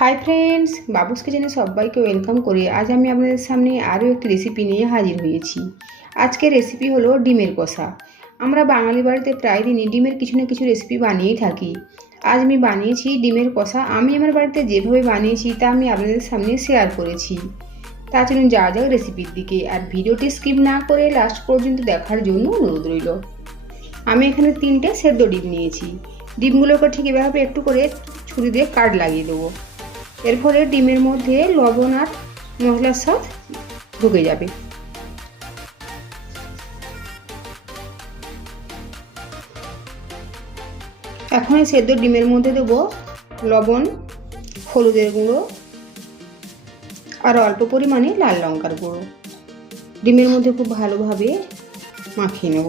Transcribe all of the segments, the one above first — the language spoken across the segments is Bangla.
হাই ফ্রেন্ডস, বাবুস কিচেনে সবাইকে ওয়েলকাম করে আজ আমি আপনাদের সামনে আরও একটি রেসিপি নিয়ে হাজির হয়েছি। আজকের রেসিপি হলো ডিমের কষা। আমরা বাঙালি বাড়িতে প্রায় দিনই ডিমের কিছু না কিছু রেসিপি বানিয়েই থাকি। আজ আমি বানিয়েছি ডিমের কষা। আমি আমার বাড়িতে যেভাবে বানিয়েছি তা আমি আপনাদের সামনে শেয়ার করেছি। তা চলুন যাওয়া যাক রেসিপির দিকে, আর ভিডিওটি স্কিপ না করে লাস্ট পর্যন্ত দেখার জন্য অনুরোধ রইল। আমি এখানে 3টে সেদ্ধ ডিম নিয়েছি। ডিমগুলোকে ঠিক এভাবে একটু করে ছুরি দিয়ে কাট লাগিয়ে দেবো। এর ফলে ডিমের মধ্যে লবণ আর মশলার স্বাদ ঢুকে যাবে। এখন এই সেদ্ধ ডিমের মধ্যে দেবো লবণ, হলুদের গুঁড়ো আর অল্প পরিমাণে লাল লঙ্কার গুঁড়ো। ডিমের মধ্যে খুব ভালোভাবে মাখিয়ে নেব।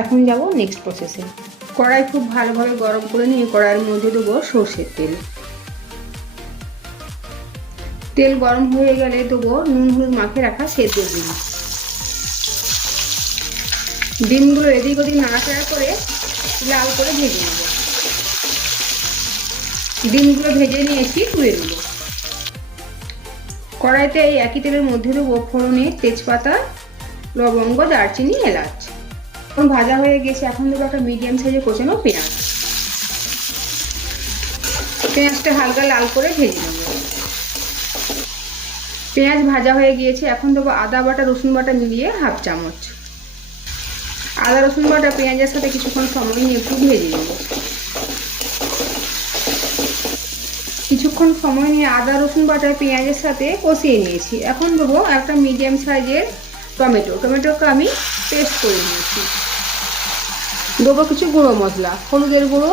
এখন যাব নেক্সট প্রসেসে। কড়াই খুব ভালোভাবে গরম করে নিয়ে কড়াইয়ের মধ্যে দেবো সর্ষের তেল। তেল গরম হয়ে গেলে দেবো নুন হলুদ মাখিয়ে রাখা সেদ্ধ ডিম। ডিমগুলো এদিক ওদিক নাড়াচাড়া করে লাল করে ভেজে নেব। ডিমগুলো ভেজে নিয়েছি, তুলে নেব। কড়াইতে এই একই তেলের মধ্যে দেবো ফোড়নে তেজপাতা, লবঙ্গ, দারচিনি, এলাচ। এখন ভাজা হয়ে গেছে। এখন দেবো একটা মিডিয়াম সাইজে কোচানো পেঁয়াজ। পেঁয়াজটা হালকা লাল করে ভেজে নেব। পেঁয়াজ ভাজা হয়ে গিয়েছে। এখন দেবো আদা বাটা, রসুন বাটা মিলিয়ে হাফ চামচ। আদা রসুন বাটা পেঁয়াজের সাথে কিছুক্ষণ সময় নিয়ে একটু ভেজে নেব। কিছুক্ষণ সময় নিয়ে আদা রসুন বাটা পেঁয়াজের সাথে কষিয়ে নিয়েছি। এখন দেবো একটা মিডিয়াম সাইজের টমেটোকে আমি পেস্ট করে নিয়েছি। দেবো কিছু গুঁড়ো মশলা, হলুদের গুঁড়ো,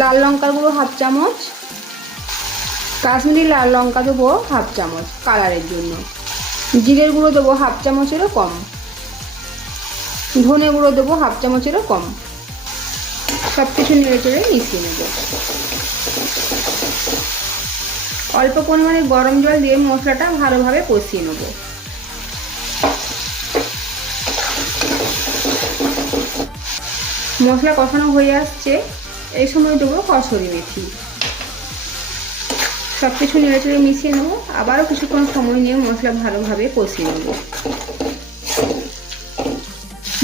লাল লঙ্কার গুঁড়ো হাফ চামচ, কাশ্মীরি লাল লঙ্কা দেবো হাফ চামচ কালারের জন্য, জিরের গুঁড়ো দেবো হাফ চামচেরও কম, ধনে গুঁড়ো দেবো হাফ চামচেরও কম। সব কিছু নেড়ে চেড়ে মিশিয়ে নেব। অল্প পরিমাণে গরম জল দিয়ে মশলাটা ভালোভাবে কষিয়ে নেব। মশলা কষানো হয়ে আসছে। এই সময় দেবো কসুরি মেথি। সব কিছু নেড়ে চেড়ে মিশিয়ে নেব। আবারও কিছুক্ষণ সময় নিয়ে মশলা ভালোভাবে কষিয়ে নেব।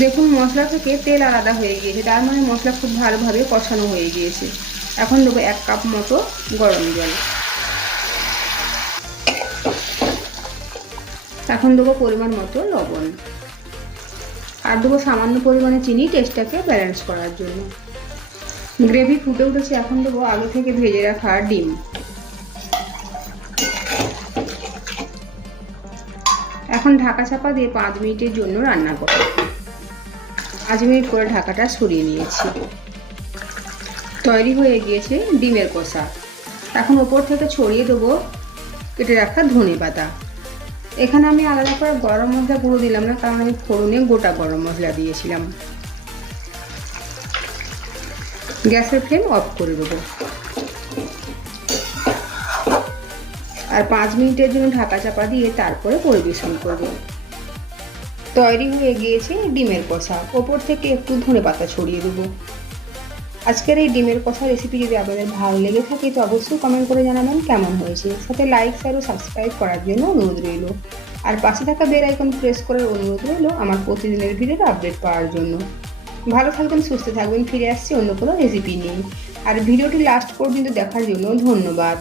দেখুন মশলা থেকে তেল আলাদা হয়ে গিয়েছে, তার মানে মশলা খুব ভালোভাবে কষানো হয়ে গিয়েছে। এখন দেবো 1 কাপ মতো গরম জল। এখন দেবো পরিমাণ মতো লবণ, আর দেবো সামান্য পরিমাণে চিনি টেস্টটাকে ব্যালেন্স করার জন্য। গ্রেভি ফুটে উঠেছে। এখন দেবো আগে থেকে ভেজে রাখা ডিম। এখন ঢাকা চাপা দিয়ে 5 মিনিটের জন্য রান্না করব। 5 মিনিট করে ঢাকাটা সরিয়ে নিয়েছি। তৈরি হয়ে গিয়েছে ডিমের কষা। এখন ওপর থেকে ছড়িয়ে দেবো কেটে রাখা ধনে পাতা। এখানে আমি আলাদা করে গরম মশলা গুঁড়ো দিলাম না, কারণ আমি ফোড়নে গোটা গরম মশলা দিয়েছিলাম। গ্যাসের ফ্লেম অফ করে দেবো আর 5 মিনিটের জন্য ঢাকা চাপা দিয়ে তারপরে পরিবেশন করব। তৈরি হয়ে গিয়েছে ডিমের কষা। ওপর থেকে একটু ধনে পাতা ছড়িয়ে দেবো। আজকের এই ডিমের কষা রেসিপি যদি আপনাদের ভালো লেগে থাকে তো অবশ্যই কমেন্ট করে জানাবেন কেমন হয়েছে। সাথে লাইক, শেয়ার ও সাবস্ক্রাইব করার জন্য অনুরোধ রইল। আর পাশে থাকা বেল আইকন প্রেস করার অনুরোধ রইল আমার প্রতিদিনের ভিডিওটা আপডেট পাওয়ার জন্য। ভালো থাকবেন, সুস্থ থাকবেন। ফিরে আসছি অন্য কোনো রেসিপি নিয়ে। আর ভিডিওটি লাস্ট পর্যন্ত দেখার জন্য ধন্যবাদ।